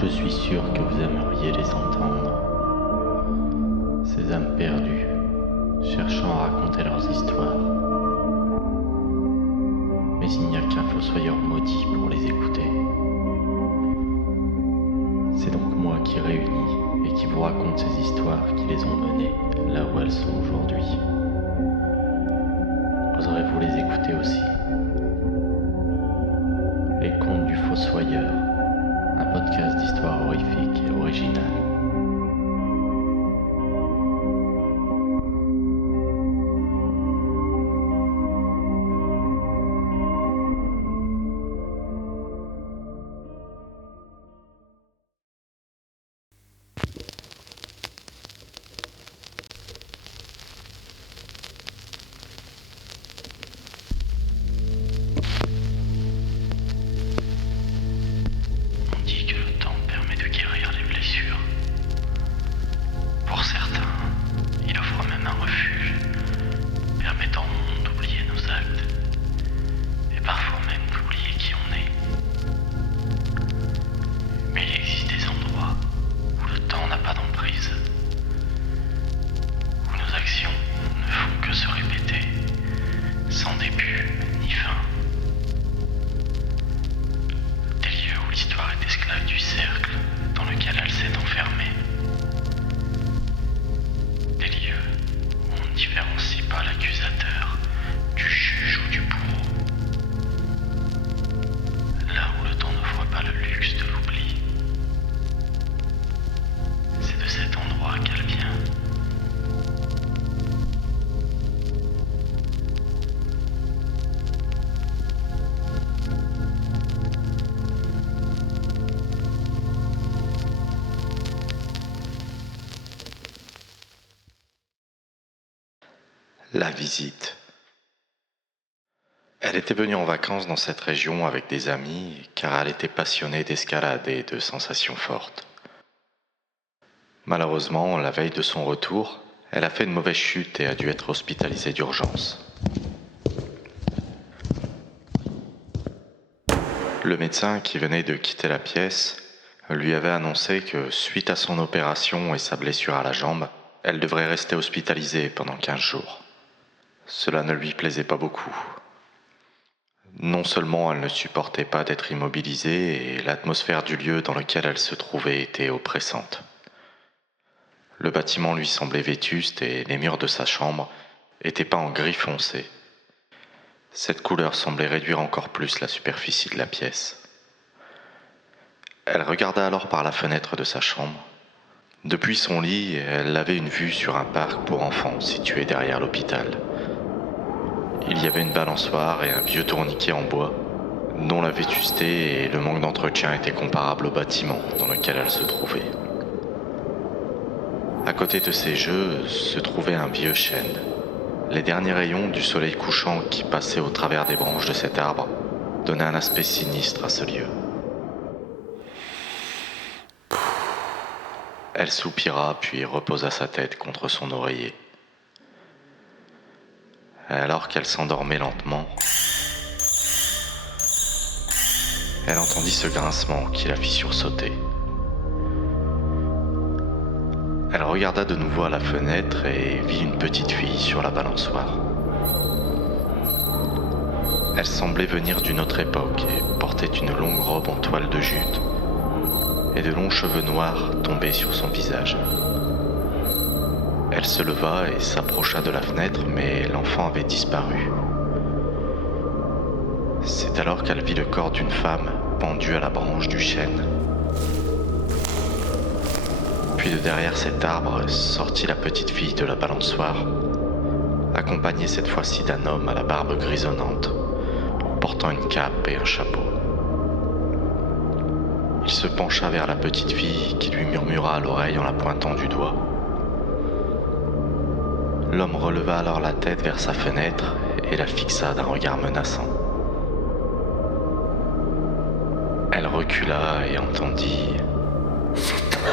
Je suis sûr que vous aimeriez les entendre. Ces âmes perdues, cherchant à raconter leurs histoires. Mais il n'y a qu'un fossoyeur maudit pour les écouter. C'est donc moi qui réunis et qui vous raconte ces histoires qui les ont menées là où elles sont aujourd'hui. Oserez-vous les écouter aussi? Les contes du fossoyeur, un podcast d'histoire horrifique et originale. On dit que le temps permet de guérir les blessures. Pour certains, il offre même un refuge, permettant d'oublier nos actes, et parfois même d'oublier qui on est. Mais il existe des endroits où le temps n'a pas d'emprise, où nos actions ne font que se répéter, sans début ni fin. Des lieux où l'histoire est esclave du cercle dans lequel elle s'est enfermée. Des lieux où on ne différencie pas l'accusateur du juge ou du bourreau. Là où le temps n'offre pas le luxe de l'oubli. C'est de cet endroit qu'elle vient. La visite. Elle était venue en vacances dans cette région avec des amis car elle était passionnée d'escalade et de sensations fortes. Malheureusement, la veille de son retour, elle a fait une mauvaise chute et a dû être hospitalisée d'urgence. Le médecin qui venait de quitter la pièce lui avait annoncé que suite à son opération et sa blessure à la jambe, elle devrait rester hospitalisée pendant 15 jours. Cela ne lui plaisait pas beaucoup. Non seulement elle ne supportait pas d'être immobilisée et l'atmosphère du lieu dans lequel elle se trouvait était oppressante. Le bâtiment lui semblait vétuste et les murs de sa chambre étaient peints en gris foncé. Cette couleur semblait réduire encore plus la superficie de la pièce. Elle regarda alors par la fenêtre de sa chambre. Depuis son lit, elle avait une vue sur un parc pour enfants situé derrière l'hôpital. Il y avait une balançoire et un vieux tourniquet en bois, dont la vétusté et le manque d'entretien étaient comparables au bâtiment dans lequel elle se trouvait. À côté de ces jeux se trouvait un vieux chêne. Les derniers rayons du soleil couchant qui passaient au travers des branches de cet arbre donnaient un aspect sinistre à ce lieu. Elle soupira puis reposa sa tête contre son oreiller. Alors qu'elle s'endormait lentement, elle entendit ce grincement qui la fit sursauter. Elle regarda de nouveau à la fenêtre et vit une petite fille sur la balançoire. Elle semblait venir d'une autre époque et portait une longue robe en toile de jute, et de longs cheveux noirs tombaient sur son visage. Elle se leva et s'approcha de la fenêtre, mais l'enfant avait disparu. C'est alors qu'elle vit le corps d'une femme pendue à la branche du chêne. Puis de derrière cet arbre sortit la petite fille de la balançoire, accompagnée cette fois-ci d'un homme à la barbe grisonnante, portant une cape et un chapeau. Il se pencha vers la petite fille qui lui murmura à l'oreille en la pointant du doigt. L'homme releva alors la tête vers sa fenêtre et la fixa d'un regard menaçant. Elle recula et entendit « C'est toi !»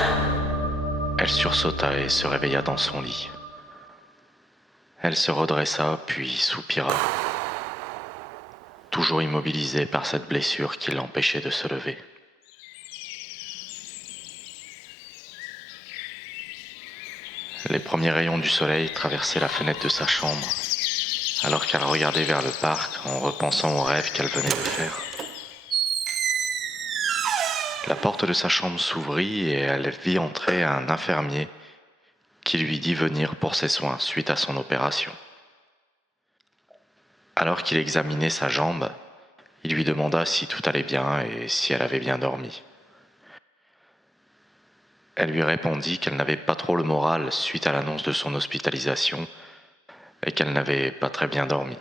Elle sursauta et se réveilla dans son lit. Elle se redressa puis soupira, toujours immobilisée par cette blessure qui l'empêchait de se lever. Les premiers rayons du soleil traversaient la fenêtre de sa chambre, alors qu'elle regardait vers le parc en repensant aux rêves qu'elle venait de faire. La porte de sa chambre s'ouvrit et elle vit entrer un infirmier qui lui dit venir pour ses soins suite à son opération. Alors qu'il examinait sa jambe, il lui demanda si tout allait bien et si elle avait bien dormi. Elle lui répondit qu'elle n'avait pas trop le moral suite à l'annonce de son hospitalisation et qu'elle n'avait pas très bien dormi.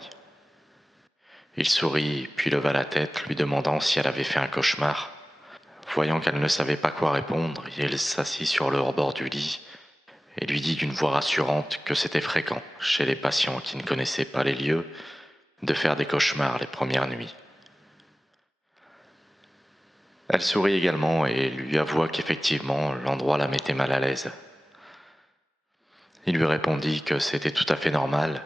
Il sourit puis leva la tête, lui demandant si elle avait fait un cauchemar. Voyant qu'elle ne savait pas quoi répondre, il s'assit sur le rebord du lit et lui dit d'une voix rassurante que c'était fréquent chez les patients qui ne connaissaient pas les lieux de faire des cauchemars les premières nuits. Elle sourit également et lui avoua qu'effectivement l'endroit la mettait mal à l'aise. Il lui répondit que c'était tout à fait normal,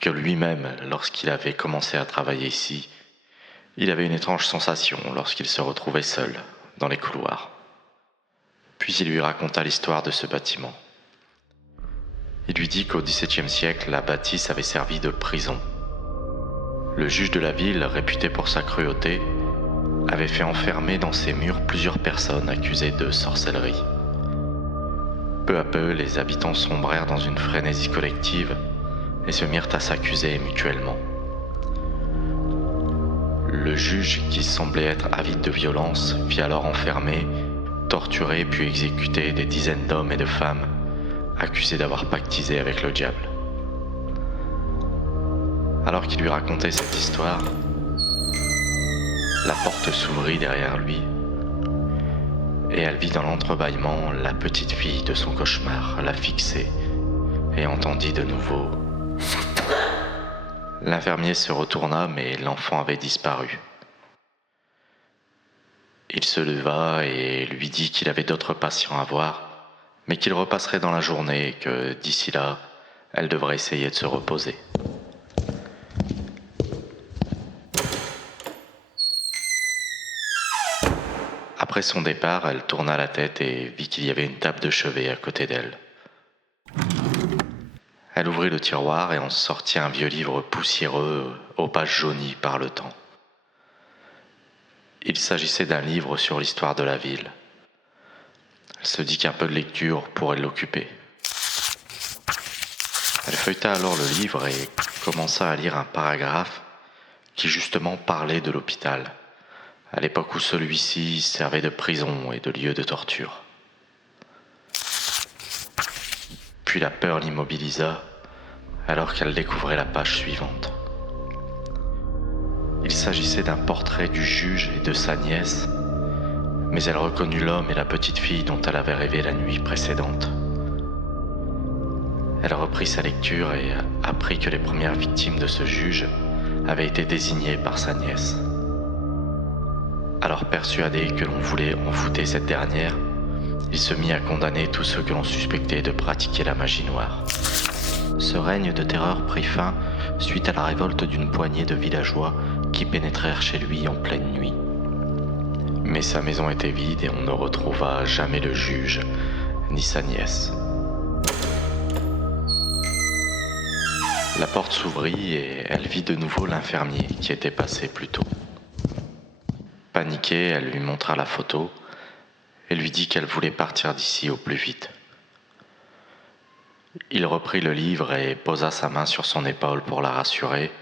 que lui-même, lorsqu'il avait commencé à travailler ici, il avait une étrange sensation lorsqu'il se retrouvait seul dans les couloirs. Puis il lui raconta l'histoire de ce bâtiment. Il lui dit qu'au XVIIe siècle, la bâtisse avait servi de prison. Le juge de la ville, réputé pour sa cruauté, avait fait enfermer dans ses murs plusieurs personnes accusées de sorcellerie. Peu à peu, les habitants sombrèrent dans une frénésie collective et se mirent à s'accuser mutuellement. Le juge, qui semblait être avide de violence, fit alors enfermer, torturer puis exécuter des dizaines d'hommes et de femmes accusés d'avoir pactisé avec le diable. Alors qu'il lui racontait cette histoire, la porte s'ouvrit derrière lui et elle vit dans l'entrebâillement la petite fille de son cauchemar la fixer et entendit de nouveau « C'est toi !» L'infirmier se retourna mais l'enfant avait disparu. Il se leva et lui dit qu'il avait d'autres patients à voir, mais qu'il repasserait dans la journée et que d'ici là, elle devrait essayer de se reposer. Après son départ, elle tourna la tête et vit qu'il y avait une table de chevet à côté d'elle. Elle ouvrit le tiroir et en sortit un vieux livre poussiéreux aux pages jaunies par le temps. Il s'agissait d'un livre sur l'histoire de la ville. Elle se dit qu'un peu de lecture pourrait l'occuper. Elle feuilleta alors le livre et commença à lire un paragraphe qui justement parlait de l'hôpital, à l'époque où celui-ci servait de prison et de lieu de torture. Puis la peur l'immobilisa alors qu'elle découvrait la page suivante. Il s'agissait d'un portrait du juge et de sa nièce, mais elle reconnut l'homme et la petite fille dont elle avait rêvé la nuit précédente. Elle reprit sa lecture et apprit que les premières victimes de ce juge avaient été désignées par sa nièce. Alors persuadé que l'on voulait envoûter cette dernière, il se mit à condamner tous ceux que l'on suspectait de pratiquer la magie noire. Ce règne de terreur prit fin suite à la révolte d'une poignée de villageois qui pénétrèrent chez lui en pleine nuit. Mais sa maison était vide et on ne retrouva jamais le juge ni sa nièce. La porte s'ouvrit et elle vit de nouveau l'infirmier qui était passé plus tôt. Paniquée, elle lui montra la photo et lui dit qu'elle voulait partir d'ici au plus vite. Il reprit le livre et posa sa main sur son épaule pour la rassurer.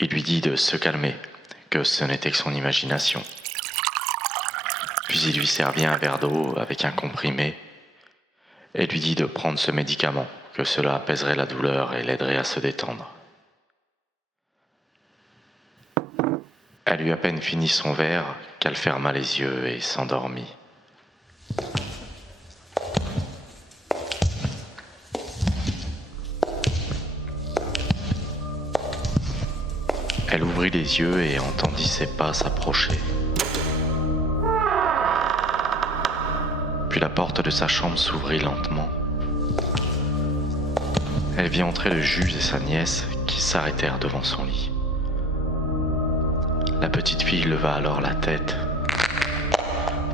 Il lui dit de se calmer, que ce n'était que son imagination. Puis il lui servit un verre d'eau avec un comprimé et lui dit de prendre ce médicament, que cela apaiserait la douleur et l'aiderait à se détendre. Elle eut à peine fini son verre qu'elle ferma les yeux et s'endormit. Elle ouvrit les yeux et entendit ses pas s'approcher. Puis la porte de sa chambre s'ouvrit lentement. Elle vit entrer le juge et sa nièce qui s'arrêtèrent devant son lit. La petite fille leva alors la tête,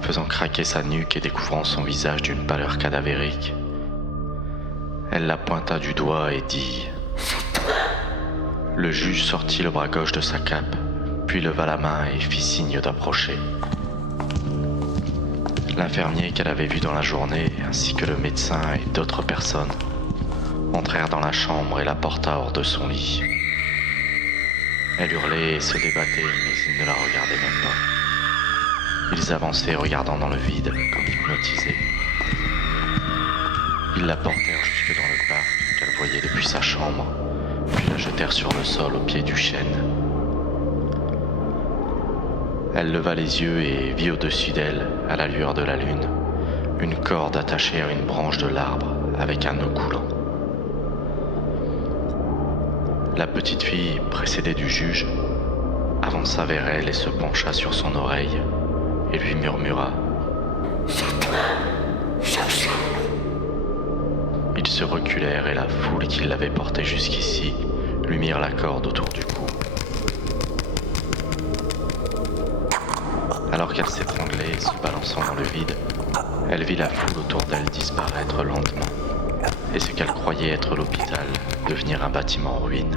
faisant craquer sa nuque et découvrant son visage d'une pâleur cadavérique. Elle la pointa du doigt et dit « C'est toi !» Le juge sortit le bras gauche de sa cape, puis leva la main et fit signe d'approcher. L'infirmier qu'elle avait vu dans la journée, ainsi que le médecin et d'autres personnes, entrèrent dans la chambre et la porta hors de son lit. Elle hurlait et se débattait, mais ils ne la regardaient même pas. Ils avançaient regardant dans le vide, comme hypnotisés. Ils la portèrent jusque dans le parc qu'elle voyait depuis sa chambre, puis la jetèrent sur le sol au pied du chêne. Elle leva les yeux et vit au-dessus d'elle, à la lueur de la lune, une corde attachée à une branche de l'arbre avec un nœud coulant. La petite fille, précédée du juge, avança vers elle et se pencha sur son oreille et lui murmura « C'est toi, Chouchou !» Ils se reculèrent et la foule qui l'avait portée jusqu'ici lui mirent la corde autour du cou. Alors qu'elle s'étranglait, se balançant dans le vide, elle vit la foule autour d'elle disparaître lentement, et ce qu'elle croyait être l'hôpital devenir un bâtiment en ruine.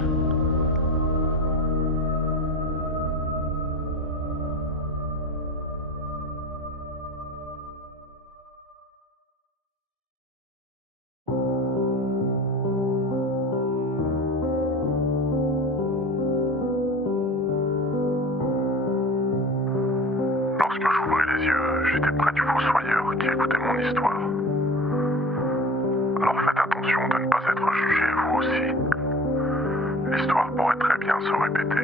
Lorsque j'ouvrais les yeux, j'étais près du fossoyeur qui écoutait mon histoire. Alors faites attention de ne pas être jugé, vous aussi. L'histoire pourrait très bien se répéter.